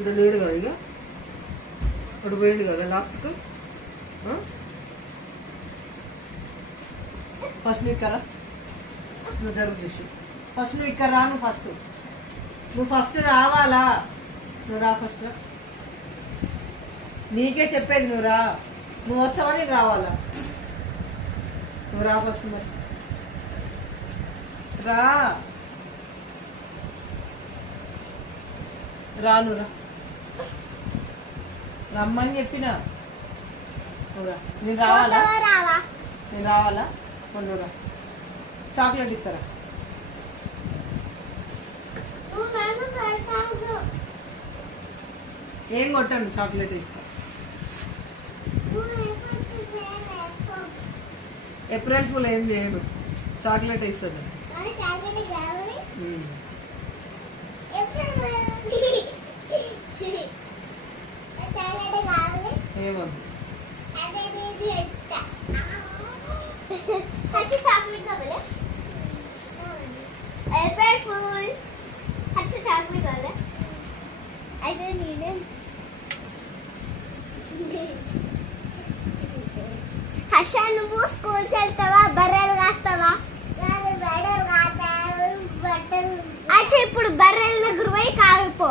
ఇక్కడ లేడు కదా, ఇక అక్కడ పోయింది కదా లాస్ట్కు. ఫస్ట్ నువ్వు ఇక్కడ నువ్వు జరుగు చేసి ఫస్ట్ నువ్వు ఇక్కడ రా. నువ్వు ఫస్ట్ రావాలా? నువ్వు రా ఫస్ట్. నీకే చెప్పేది నువ్వు రా. నువ్వు వస్తావని రావాలా? నువ్వు రా ఫస్ట్. మరి రా రా నువ్వు రా. రమ్మని చెప్పినా నువ్వు రా. నేను రావాలా? నేను రావాలా? నువ్వు రా. చాక్లెట్ ఇస్తారా? ఏం కొట్టాను, చాక్లెట్ ఇస్తా. ఏప్రిల్ ఫుల్ ఏం చేయను, చాక్లెట్ ఇస్తాను. ఏమన్నా హర్ష, నువ్వు స్కూల్కి వెళ్తావా? బర్రెలు కాస్తావా? అయితే ఇప్పుడు బర్రెల దగ్గర పోయి కాలిపో.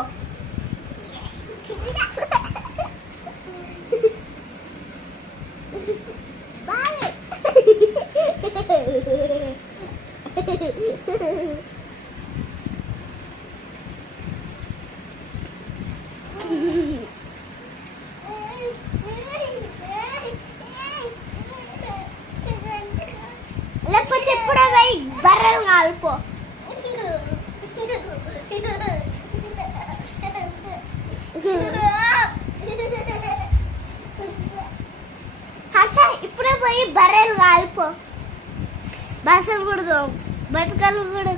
లేకపోతే ఇప్పుడే పోయి బర్రెలు కాలిపో. హర్ష, ఇప్పుడే పోయి బర్రెలు కాలిపో. బస్సులు కూడా బతకలు కూడా